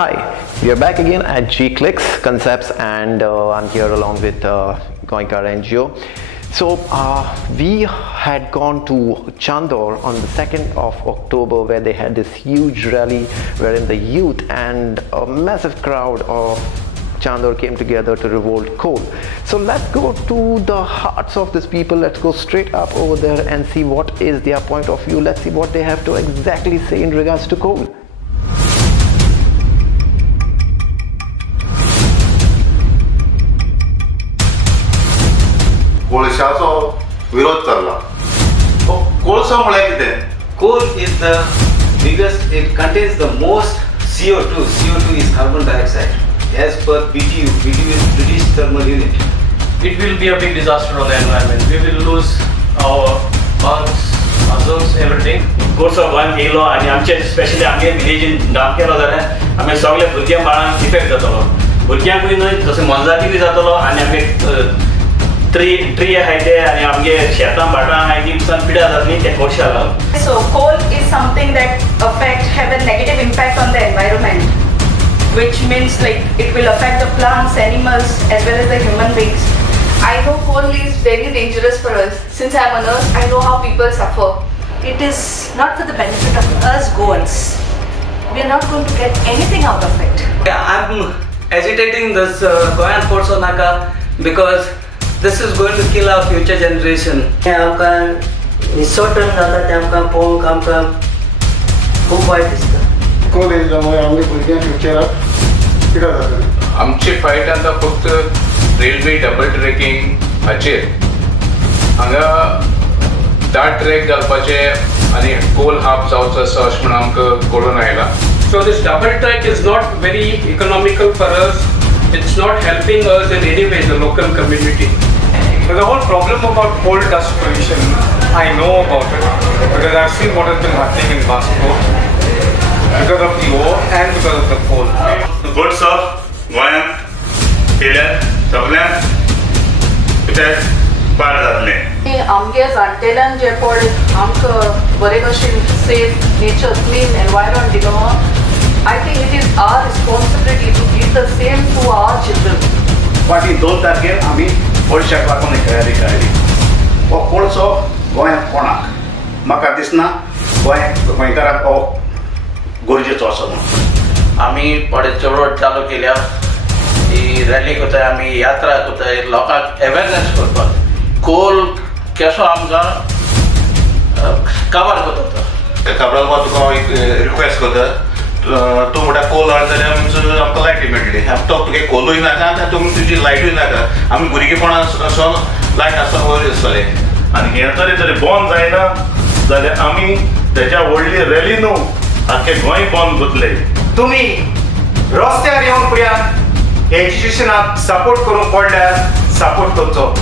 Hi, we are back again at G-Clicks Concepts, and I'm here along with Goenka NGO. So we had gone to Chandor on the 2nd of October, where they had this huge rally wherein the youth and a massive crowd of Chandor came together to revolt coal. So let's go to the hearts of these people. Let's go straight up over there and see what is their point of view. Let's see what they have to exactly say in regards to coal. कोळशाचो विरोध चालला. कोळसो म्हळ्यार कितें? Coal is the biggest, it contains the most CO2. CO2 is carbon dioxide. As per BTU, BTU is British Thermal Unit. It will be a big disaster on the environment. We will lose our bugs, ozones, everything. Course गोंयांत येयलो आनी आमचे specially आमगे विलेजीन डाम केलो जाल्यार आमी सगळे भुरग्यां बाळांक effect जातलो. भुरग्यांकूय न्हय तशें मनजातीकूय जातलो आनी आमगे ट्री आहाय ते आनी आमगे शेतां भाटां आहाय ती पसून पिड्यार जातली ते कोळशा लागून. So coal is something that have a negative impact on the environment, which means like it will affect the plants, animals as well as the human beings. I know coal is very dangerous for us. Since I'm a nurse, I know how people suffer. It is not for the benefit of us Goans. We are not going to get anything out of it. I'm agitating this Goan Porso Naka because this is going to kill our future generation. आमकां निसोटन जाता तें आमकां पळोवंक आमकां खूब वायट दिसता. कोल येयल्या मुळे आमगे भुरग्यां फ्युचराक पिड्यार जातली. आमची फायट आतां फक्त रेल्वे डबल ट्रॅकिंग हाचेर. हांगा दाट ट्रॅक घालपाचे आनी कोल हाफ जावचो आसा अशें म्हणून आमकां कळून आयला. So this double track is not very economical for us. It's not helping us in any way, the local community. So the whole problem about coal dust pollution, I know about it because I've seen what has been happening in Vasco because of the ore and because of the coal. The goods of गोंयांत केल्यार सगळ्यांक कितें पाड जातलें. आमगे जाणटेल्यान जे पळय आमकां बरे भशेन सेफ नेचर क्लीन एनवायरमेंट दिलो. I think it is our responsibility to give the same to our children. फाटीं 2 तारखेर आमी कोळशाक लागून तयारी केली. हो कोळसो गोंयांत कोणाक म्हाका दिसना गोंयकारांक हो गरजेचो असो म्हणून. आमी थोडे चळवळ चालू केल्या. ही रॅली कोताय आमी यात्रा कोताय लोकांक अवेरनेस करपाक. कोल केसो आमकां काबार करता. काबार तुका एक रिक्वेस्ट करता. तूं म्हणटा कोल हाड जाल्यार आमकां लायटी मेळटली. तो तुगे कोलूय नाका आनी तुजी लायटूय नाका. आमी भुरगेपणासून लायट आसता वयर आसतले आनी हें तरी बंद जायना जाल्यार आमी तेच्या व्हडली रॅली न्हू आख्खे गोंय बंद करतले. तुमी रस्त्यार येवन फुड्यान एज्युकेशनाक सपोर्ट करूंक पडल्यार सपोर्ट करचो.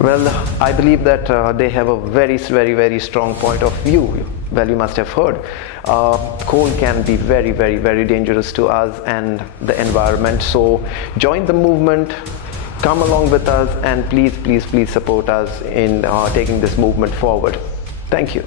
Well, I believe that they have a very strong point of view. Well, you must have heard. Coal can be very dangerous to us and the environment. So join the movement, come along with us, and please support us in taking this movement forward. Thank you.